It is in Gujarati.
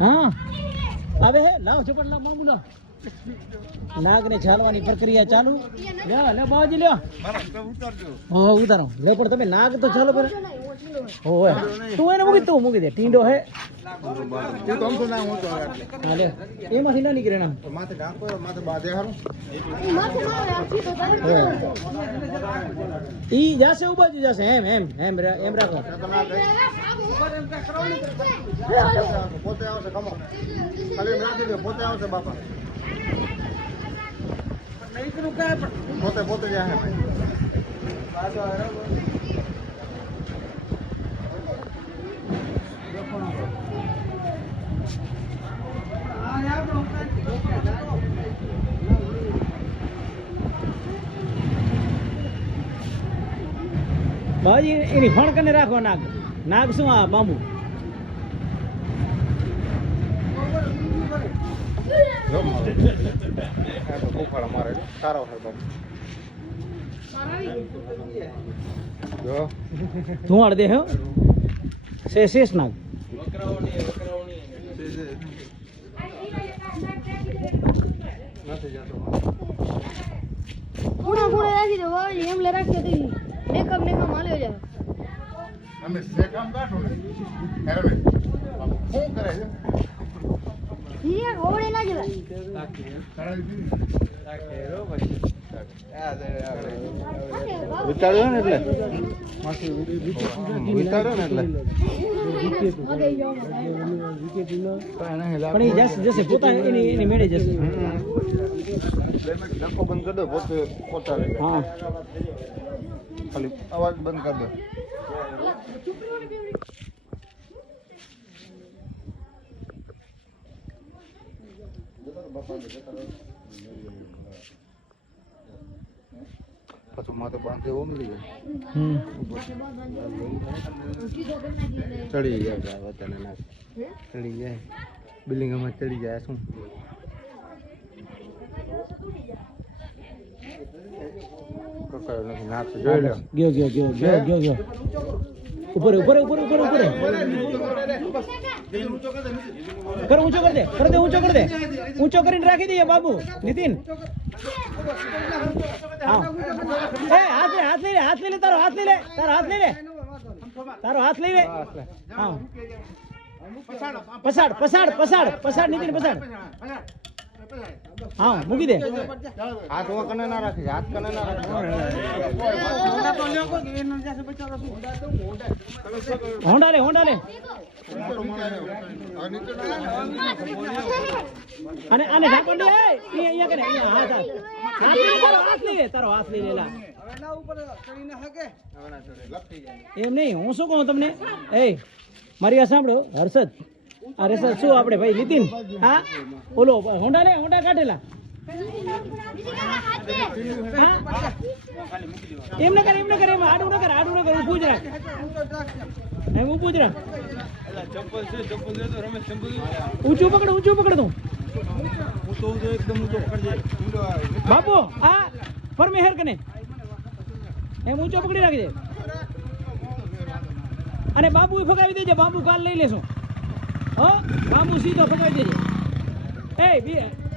હા આવે હે લાવ ઝપટ લાવ મામુ લાવ નાગ ને છાલવાની પ્રક્રિયા ચાલુ લ્યો લે બાજી લ્યો હો ઉતારો લે પણ તમે નાગ તો ચાલો પર ઓય તું એને મૂકી, તું મૂકી દે. ટીંડો હે। હા, લે। એમાંથી ના નીકળે ના ઈ જાશે, ઊભા જ જાશે. એમ એમ એમ રા- એમ રાખો. પોતે આવશે કમો ખાલી રાખી દો પોતે આવશે બાપા પોતે પોતે જાય બાજી એની ફણ કને રાખો નાગ નાગ શું આ જો ધુવાડ દે, હો. શે શેષ નાગ નથી ખૂણા રાખી દો એમ લે રાખી દો મેકઅપ મેકઅપ હાલ્યો જાય અમે બે કાઢો ને હેરવે શું કરે છે? ધીરે ઓવડે ના જવાય વિચાર્યો ને એટલે. વિચાર્યો ને એટલે. પણ એ જશે જશે પોતા એની એની મેળે જશે. ડખો બંધ કરી દો પોતે પોતા લઈ હા. ખાલી અવાજ બંધ કરી દો. પછી માથે બાંધે ઉમરી જાય ચડી જાય વતને ચડી જાય. બિલ્ડિંગમાં ચડી જાય શું? કકડો નથી નાક જોઈ લો. ગયો ગયો ગયો ગયો ગયો ગયો. ઉપર ઉપર ઉપર ઉપર ઉપર કર ઊંચો કર દે કર દે ઊંચો કર દે. ઊંચો કરીને રાખી દઈએ બાબુ નીતિન. એ હાથ લે હાથ લઈ લે હાથ લઈ લે તારો હાથ લઈ લે તારો હાથ લઈ લે. તારો હાથ લઈ લે. હા પસાડ પસાડ પસાડ પસાડ નીતિન પસાડ. હા મૂકી દે. હાથ ઓ કને ના રાખી હાથ કને ના રાખી લે હોંડા લે. અને અને ઢાંકણ લે એ અહીંયા કરે અહીંયા હાથ હાથ હાથ હાથ લે તારો હાથ લઈ લેલા એમ નહીં હું શું કહું તમને? એ મારી આ સાંભળો હર્ષદ. આ રસદ શું આપણે ભાઈ નીતિન? હા? ઓલો હોંડા લે હોંડા કાઢેલા. એમ ન કર, એમ ન કર, એમ આડું ન કર, આડું ન કર, ઊભું જ રાખ. એમ ઊભું જ રાખ. ઊંચું પકડ ઊંચું પકડ તું. બાપુ, આ પર મેહર કને. એમ ઊંચો પકડી રાખજે. અને બાબુ ફગાવી દેજે બાબુ કાલ લઈ લેશું. હો બાબુ સીધો ફગાવી દેજે એ બી.